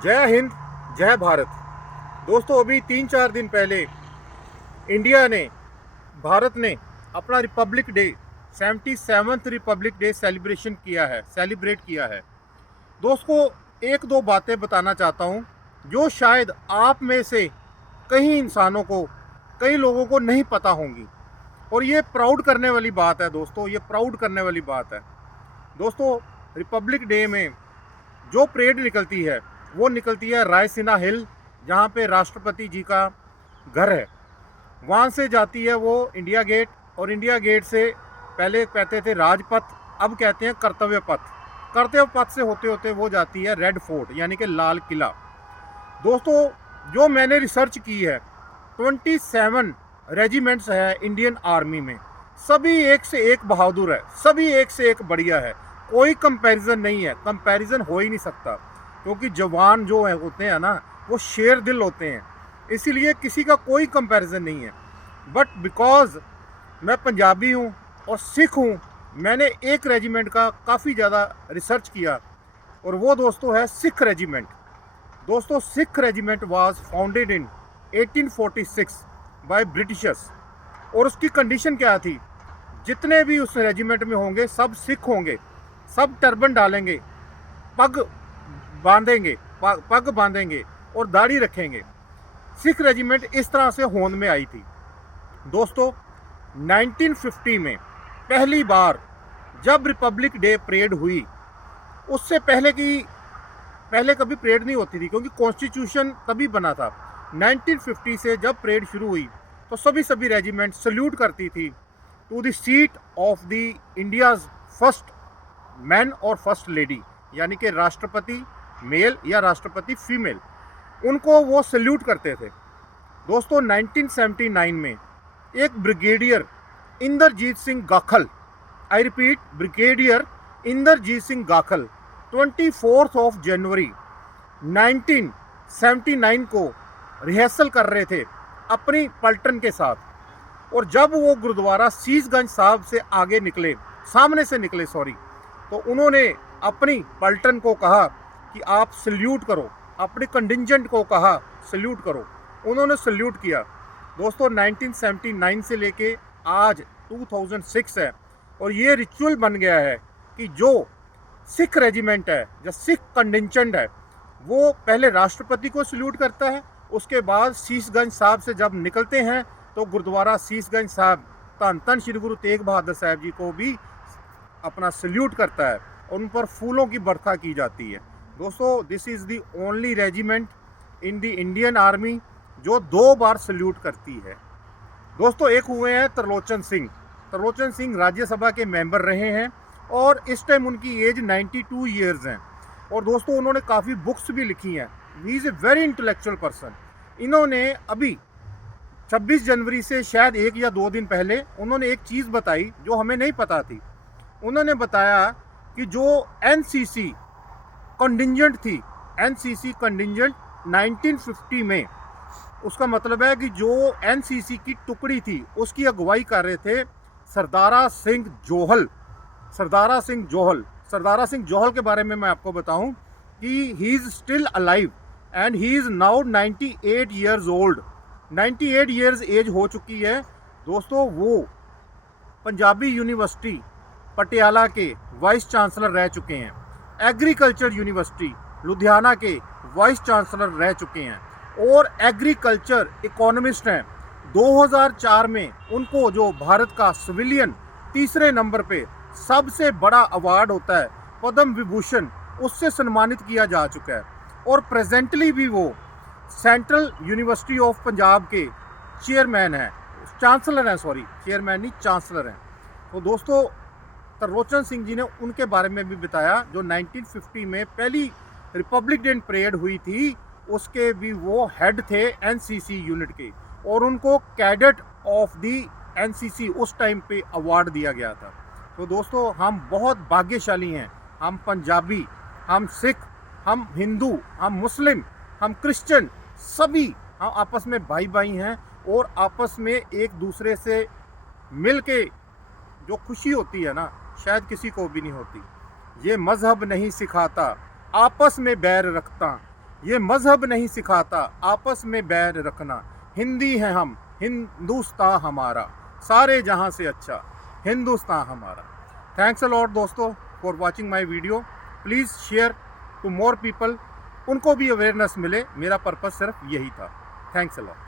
जय हिंद, जय भारत। दोस्तों, अभी 3-4 दिन पहले इंडिया ने, भारत ने अपना Republic day 77th Republic day celebrate किया है। दोस्तों, एक दो बातें बताना चाहता हूँ जो शायद आप में से कई इंसानों को, कई लोगों को नहीं पता होंगी, और ये प्राउड करने वाली बात है। दोस्तों, ये प्राउड करने वाली बात है। दोस्तों, रिपब्लिक डे में जो परेड निकलती है वो निकलती है रायसीना हिल, जहाँ पे राष्ट्रपति जी का घर है। वहाँ से जाती है वो इंडिया गेट, और इंडिया गेट से पहले कहते थे राजपथ, अब कहते हैं कर्तव्य पथ। कर्तव्य पथ से होते होते वो जाती है रेड फोर्ट यानी कि लाल किला। दोस्तों, जो मैंने रिसर्च की है, 27 रेजिमेंट्स है इंडियन आर्मी में। सभी एक से एक बहादुर है, सभी एक से एक बढ़िया है, कोई कंपैरिजन नहीं है। कंपैरिजन हो ही नहीं सकता, क्योंकि जवान जो है होते हैं ना, वो शेर दिल होते हैं, इसीलिए किसी का कोई कंपैरिजन नहीं है। बट बिकॉज मैं पंजाबी हूँ और सिख हूँ, मैंने एक रेजिमेंट का काफ़ी ज़्यादा रिसर्च किया, और वो दोस्तों है सिख रेजिमेंट। दोस्तों, Sikh regiment was founded in 1846 by Britishers. और उसकी कंडीशन क्या थी? जितने भी उस रेजिमेंट में होंगे सब सिख होंगे, सब टर्बन डालेंगे, पग पग बांधेंगे और दाढ़ी रखेंगे। सिख रेजिमेंट इस तरह से होंद में आई थी। दोस्तों, 1950 में पहली बार जब रिपब्लिक डे परेड हुई, उससे पहले कभी परेड नहीं होती थी, क्योंकि कॉन्स्टिट्यूशन तभी बना था। 1950 से जब परेड शुरू हुई तो सभी रेजिमेंट सल्यूट करती थी to the seat of the India's first man और फर्स्ट लेडी, यानी कि राष्ट्रपति मेल या राष्ट्रपति फीमेल, उनको वो सल्यूट करते थे। दोस्तों, 1979 में एक brigadier Inderjit Singh Gakhal, I repeat, brigadier Inderjit Singh Gakhal 24 जनवरी 1979 को रिहर्सल कर रहे थे अपनी पलटन के साथ। और जब वो गुरुद्वारा शीशगंज साहब से आगे निकले, सामने से निकले सॉरी, तो उन्होंने अपनी पलटन को कहा कि आप सल्यूट करो, अपने कंटिंजेंट को कहा सल्यूट करो। उन्होंने सल्यूट किया। दोस्तों, 1979 से लेके आज 2006 है, और ये रिचुअल बन गया है कि जो सिख रेजिमेंट है, जो सिख कंटिंजेंट है, वो पहले राष्ट्रपति को सल्यूट करता है, उसके बाद शीशगंज साहब से जब निकलते हैं तो गुरुद्वारा शीशगंज साहब धन श्री गुरु तेग बहादुर साहब जी को भी अपना सल्यूट करता है, और उन पर फूलों की बरखा की जाती है। दोस्तों, this is the only regiment in the Indian army जो 2 बार सल्यूट करती है। दोस्तों, एक हुए हैं त्रिलोचन सिंह। त्रिलोचन सिंह राज्यसभा के मेंबर रहे हैं, और इस टाइम उनकी एज 92 ईयर्स हैं। और दोस्तों, उन्होंने काफ़ी बुक्स भी लिखी हैं। He is a very intellectual person. इन्होंने अभी 26 जनवरी से शायद 1 या 2 दिन पहले उन्होंने एक चीज़ बताई जो हमें नहीं पता थी। उन्होंने बताया कि जो एनसीसी कंटिंजेंट थी, एनसीसी कंटिंजेंट 1950 में, उसका मतलब है कि जो एनसीसी की टुकड़ी थी उसकी अगुवाई कर रहे थे सरदारा सिंह जोहल। सरदारा सिंह जोहल के बारे में मैं आपको बताऊं कि he is still alive and he is now 98 years old. 98 years age हो चुकी है। दोस्तों, वो पंजाबी यूनिवर्सिटी पटियाला के वाइस चांसलर रह चुके हैं, एग्रीकल्चर यूनिवर्सिटी लुधियाना के वाइस चांसलर रह चुके हैं, और एग्रीकल्चर इकोनॉमिस्ट हैं। 2004 में उनको जो भारत का सिविलियन 3रे नंबर पे सबसे बड़ा अवार्ड होता है पद्म विभूषण, उससे सम्मानित किया जा चुका है। और प्रेजेंटली भी वो सेंट्रल यूनिवर्सिटी ऑफ पंजाब के चेयरमैन हैं, चांसलर हैं, सॉरी चेयरमैन नहीं, चांसलर हैं। तो दोस्तों, त्रिलोचन सिंह जी ने उनके बारे में भी बताया, जो 1950 में पहली रिपब्लिक डे परेड हुई थी, उसके भी वो हेड थे एनसीसी यूनिट के, और उनको कैडेट ऑफ दी एनसीसी उस टाइम पे अवार्ड दिया गया था। तो दोस्तों, हम बहुत भाग्यशाली हैं। हम पंजाबी, हम सिख, हम हिंदू, हम मुस्लिम, हम क्रिश्चियन, सभी हम आपस में भाई भाई हैं, और आपस में एक दूसरे से मिल के जो खुशी होती है ना, शायद किसी को भी नहीं होती। ये मज़हब नहीं सिखाता, आपस में बैर रखता, ये मजहब नहीं सिखाता आपस में बैर रखना, हिंदी है हम, हिंदुस्तान हमारा, सारे जहां से अच्छा हिंदुस्तान हमारा। थैंक्स अ लॉट दोस्तों for watching my video. Please share to more people, उनको भी अवेयरनेस मिले। मेरा पर्पस सिर्फ यही था। Thanks a lot.